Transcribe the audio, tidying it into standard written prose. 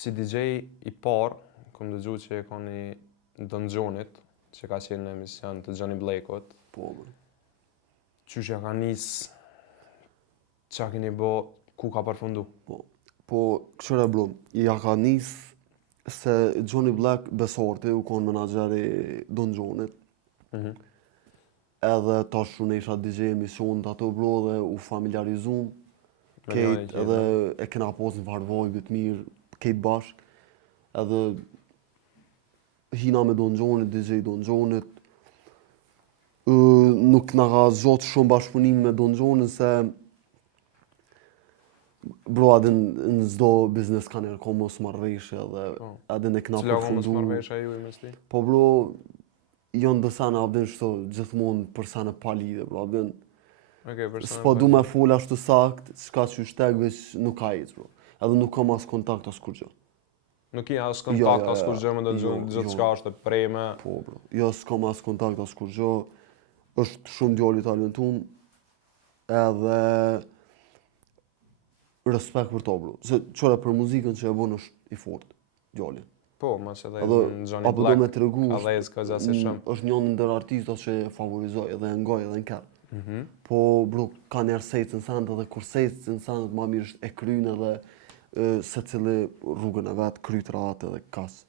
si DJ i parë, kom dëgju që e ka një Don Gjonit, që ka qenë në emision të Johnny Blakeut. Po, Qysh ja ka nis, qa keni bo, ku ka përfundu? po këshire bro, ja ka nis se Johnny Black Besorti u konë menaxheri Don Gjonit. Edhe tash unë isha DJ emision të ato bro dhe u familjarizum kejt edhe e kena pas një varvojbë të mirë kejt bashk. Edhe hina me Don Gjonit, DJ Don Gjonit. Nuk na ka zgjat shumë bashkëpunim me Don Gjonit se bro edhe në çdo biznes ka njerë ka mos marrëveshje edhe ne kena përfundu. Cila ka mos marrëveshja ju mes ti? Po bro, janë dësana abden shto gjithmonë përsane pa lidhe, bro, abden s'po du me fol ashtu sakt, s'ka që shtek, veç nuk ka ec, bro. Edhe nuk kam as kontakt as kur gjë. Nuk i as kontakt as kur gjë me Don Gjonit, gjithë çka është e preme. Po, bro, jo s'kam as kontakt as kur gjë, është shumë djali talentum, edhe respekt për to, bro. Se qëra për muzikën që e bon është i fort, djali. Po, ma që edhe në Johnny Black, edhe e s'ka gjasi shumë. është njën ndër artistat që e favorizoj edhe në goj edhe në kërë. Po, bro, ka njerë sejtë në sandë edhe kur sejtë në sandë ma mirë është e krynë edhe se cili rrugën e vetë, krytë ratë edhe kasë.